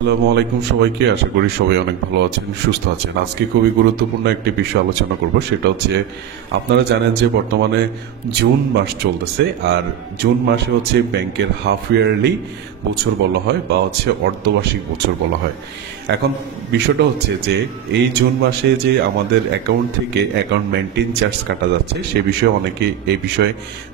আসসালামু আলাইকুম সবাইকে। আশা করি সবাই অনেক ভালো আছেন, সুস্থ আছেন। আজকে খুবই গুরুত্বপূর্ণ একটি বিষয় আলোচনা করব, সেটা হচ্ছে আপনারা জানেন যে বর্তমানে জুন মাস চলতেছে, আর জুন মাসে হচ্ছে ব্যাংকের হাফ ইয়ারলি বছর বলা হয় বা হচ্ছে অর্ধবার্ষিক বছর বলা হয়। এখন বিষয়টা হচ্ছে যে এই জুন মাসে যে আমাদের অ্যাকাউন্ট থেকে অ্যাকাউন্ট মেনটেন চার্জ কাটা যাচ্ছে, সে বিষয়ে অনেকে এই বিষয়ে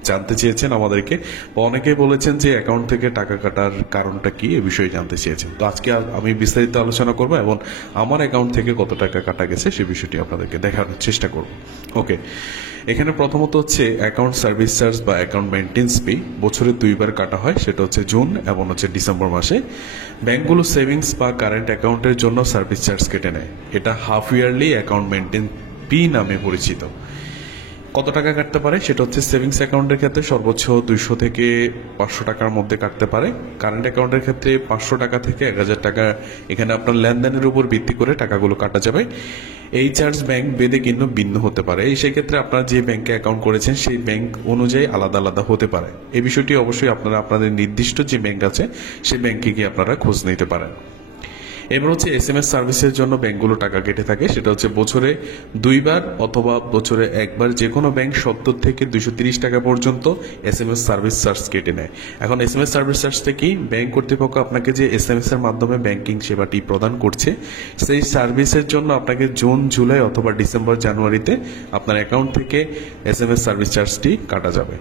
জানতে চেয়েছেন আমাদেরকে, বা অনেকে বলেছেন যে অ্যাকাউন্ট থেকে টাকা কাটার কারণটা কি, এ বিষয়ে জানতে চেয়েছেন। তো আজকে আমি বিস্তারিত আলোচনা করব এবং আমার অ্যাকাউন্ট থেকে কত টাকা কাটা গেছে সে বিষয়টি আপনাদেরকে দেখানোর চেষ্টা করব। ওকে, এখানে প্রথমত হচ্ছে অ্যাকাউন্ট সার্ভিস চার্জ বা অ্যাকাউন্ট মেনটেন্স ফি বছরে দুইবার কাটা হয়, সেটা হচ্ছে জুন এবং হচ্ছে ডিসেম্বর মাসে। ব্যাংকগুলো সেভিংস বা কারেন্ট অ্যাকাউন্টের জন্য সার্ভিস চার্জ কেটে নেয়। এটা হাফ ইয়ারলি অ্যাকাউন্ট মেনটেন ফি নামে পরিচিত। কত টাকা কাটতে পারে সেটা হচ্ছে সেভিংস অ্যাকাউন্টের ক্ষেত্রে সর্বোচ্চ 200 থেকে 500 টাকার মধ্যে কাটতে পারে। কারেন্ট অ্যাকাউন্টের ক্ষেত্রে 500 টাকা থেকে 1000 টাকা। এখানে আপনার লেনদেনের উপর ভিত্তি করে টাকাগুলো কাটা যাবে। এই চার্জ ব্যাংক ভেদে কিন্তু ভিন্ন হতে পারে। সেই ক্ষেত্রে আপনারা যে ব্যাংকে অ্যাকাউন্ট করেছেন সেই ব্যাংক অনুযায়ী আলাদা আলাদা হতে পারে। এই বিষয়টি অবশ্যই আপনারা আপনাদের নির্দিষ্ট যে ব্যাংক আছে সেই ব্যাংকে গিয়ে আপনারা খোঁজ নিতে পারেন। এবার হচ্ছে SMS সার্ভিসের জন্য ব্যাংকগুলো টাকা কেটে থাকে, সেটা হচ্ছে বছরে দুইবার অথবা বছরে একবার। যে কোনো ব্যাংক 70 থেকে 230 টাকা পর্যন্ত SMS সার্ভিস চার্জ কেটে নেয়। এখন SMS সার্ভিস চার্জটা কি? ব্যাংক কর্তৃপক্ষ আপনাকে যে SMS এর মাধ্যমে ব্যাংকিং সেবাটি প্রদান করছে, সেই সার্ভিসের জন্য আপনাকে জুন, জুলাই অথবা ডিসেম্বর, জানুয়ারিতে আপনার অ্যাকাউন্ট থেকে SMS সার্ভিস চার্জটি কাটা যাবে।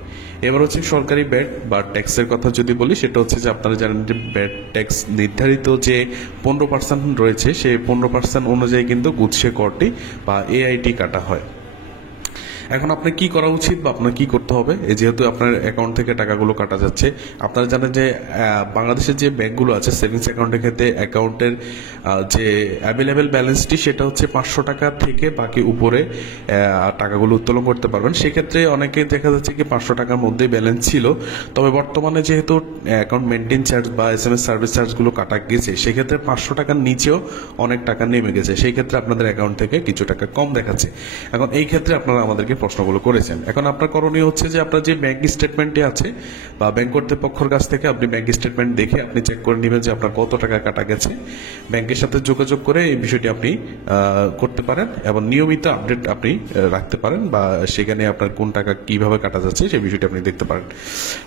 এবার হচ্ছে সরকারি ব্যাট বা ট্যাক্সের কথা যদি বলি, সেটা হচ্ছে যে আপনারা জানেন যে ব্যাট ট্যাক্স নির্ধারিত যে 15% রয়েছে, সেই 15% অনুযায়ী কিন্তু গুচ্ছে করটি বা AIT কাটা হয়। এখন আপনার কি করা উচিত বা আপনার কি করতে হবে? যেহেতু আপনার অ্যাকাউন্ট থেকে টাকাগুলো কাটা যাচ্ছে, আপনারা জানেন যে বাংলাদেশের যে ব্যাংকগুলো আছে সেভিংস অ্যাকাউন্টের ক্ষেত্রে অ্যাকাউন্টের যে অ্যাভেলেবেল ব্যালেন্সটি সেটা হচ্ছে 500 টাকা থেকে বাকি উপরে টাকাগুলো উত্তোলন করতে পারবেন। সেক্ষেত্রে অনেকে দেখা যাচ্ছে কি 500 টাকার মধ্যেই ব্যালেন্স ছিল, তবে বর্তমানে যেহেতু অ্যাকাউন্ট মেনটেন চার্জ বা SMS সার্ভিস চার্জগুলো কাটা গেছে, সেক্ষেত্রে 500 টাকার নিচেও অনেক টাকা নেমে গেছে। সেই ক্ষেত্রে আপনাদের অ্যাকাউন্ট থেকে কিছু টাকা কম দেখাচ্ছে। এখন এই ক্ষেত্রে আপনারা আমাদেরকে প্রশ্নগুলো করেছেন। এখন আপনার করণীয় হচ্ছে যে আপনার যে ব্যাংক স্টেটমেন্টটি আছে বা ব্যাংক কর্তৃপক্ষের কাছ থেকে আপনি ব্যাংক স্টেটমেন্ট দেখে আপনি চেক করে নেবেন যে আপনার কত টাকা কাটা গেছে। ব্যাংকের সাথে যোগাযোগ করে এই বিষয়টি আপনি করতে পারেন এবং নিয়মিত আপডেট আপনি রাখতে পারেন, বা সেখানে আপনার কোন টাকা কিভাবে কাটা যাচ্ছে সেই বিষয়টি আপনি দেখতে পারেন।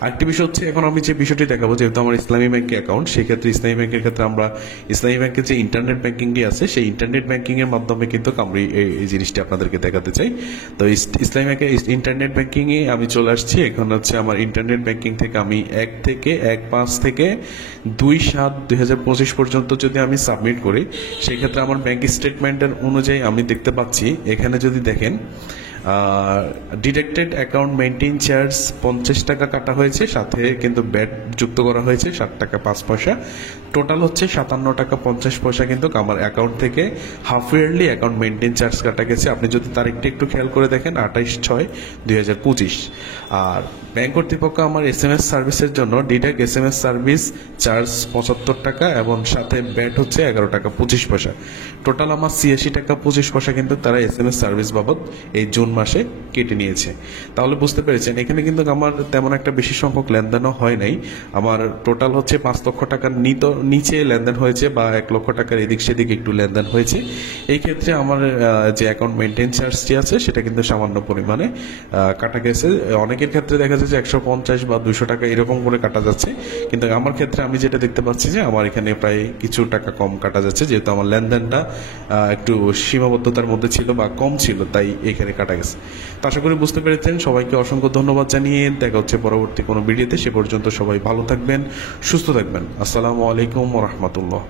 আরেকটি বিষয় হচ্ছে, এখন আমি যে বিষয়টি দেখাবো, যেহেতু আমার ইসলামী ব্যাংকে অ্যাকাউন্ট, সেক্ষেত্রে ইসলামী ব্যাংকের ক্ষেত্রে আমরা ইসলামী ব্যাংকের যে ইন্টারনেট ব্যাংকিংটি আছে সেই ইন্টারনেট ব্যাংকিং এর মাধ্যমে কিন্তু আমরা এই জিনিসটি আপনাদেরকে দেখাতে চাই। তো ইসলামী ব্যাংকের ইন্টারনেট ব্যাংকিং এ আমি চলে আসছি। এখন হচ্ছে আমার ইন্টারনেট ব্যাংকিং থেকে আমি 1/5 থেকে 2/7/2025 পর্যন্ত যদি আমি সাবমিট করি, সেক্ষেত্রে আমার ব্যাংক স্টেটমেন্টের অনুযায়ী আমি দেখতে পাচ্ছি, এখানে যদি দেখেন ডিডাক্টেড অ্যাকাউন্ট মেনটেন চার্জ 50 টাকা কাটা হয়েছে, সাথে কিন্তু ব্যাট যুক্ত করা হয়েছে 7 টাকা 5 পয়সা। টোটাল হচ্ছে 57 টাকা 50 পয়সা কিন্তু আমার অ্যাকাউন্ট থেকে half yearly account maintain charge কাটা গেছে। আপনি যদি তারিখটা একটু খেয়াল করে দেখেন, 28/6/2025। আর ব্যাংক কর্তৃপক্ষ আমার SMS সার্ভিসের জন্য ডিডাক্ট SMS সার্ভিস চার্জ 75 টাকা এবং সাথে ব্যাট হচ্ছে 11 টাকা 25 পয়সা। টোটাল আমার 86 টাকা 25 পয়সা কিন্তু তারা SMS সার্ভিস বাবদ এই জুন মাসে কেটে নিয়েছে। তাহলে বুঝতে পেরেছেন, এখানে কিন্তু আমার তেমন একটা বেশি সংখ্যক লেনদেনও হয় নাই। আমার টোটাল হচ্ছে 5 লক্ষ টাকার নিচে লেনদেন হয়েছে, বা 1 লক্ষ টাকার এদিক সেদিক একটু লেনদেন হয়েছে। এই ক্ষেত্রে আমার যে অ্যাকাউন্ট মেনটেন চার্জটি আছে সেটা কিন্তু সামান্য পরিমাণে কাটা গেছে। অনেকের ক্ষেত্রে দেখা যাচ্ছে 150 বা 200 টাকা এরকম করে কাটা যাচ্ছে, কিন্তু আমার ক্ষেত্রে আমি যেটা দেখতে পাচ্ছি যে আমার এখানে প্রায় কিছু টাকা কম কাটা যাচ্ছে, যেহেতু আমার লেনদেনটা একটু সীমাবদ্ধতার মধ্যে ছিল বা কম ছিল, তাই এখানে কাটা গেছে। তো আশা করি বুঝতে পেরেছেন। সবাইকে অসংখ্য ধন্যবাদ জানিয়ে দেখা হচ্ছে পরবর্তী কোনো ভিডিওতে। সে পর্যন্ত সবাই ভালো থাকবেন, সুস্থ থাকবেন। আসসালামু আলাইকুম ওয়া রাহমাতুল্লাহ।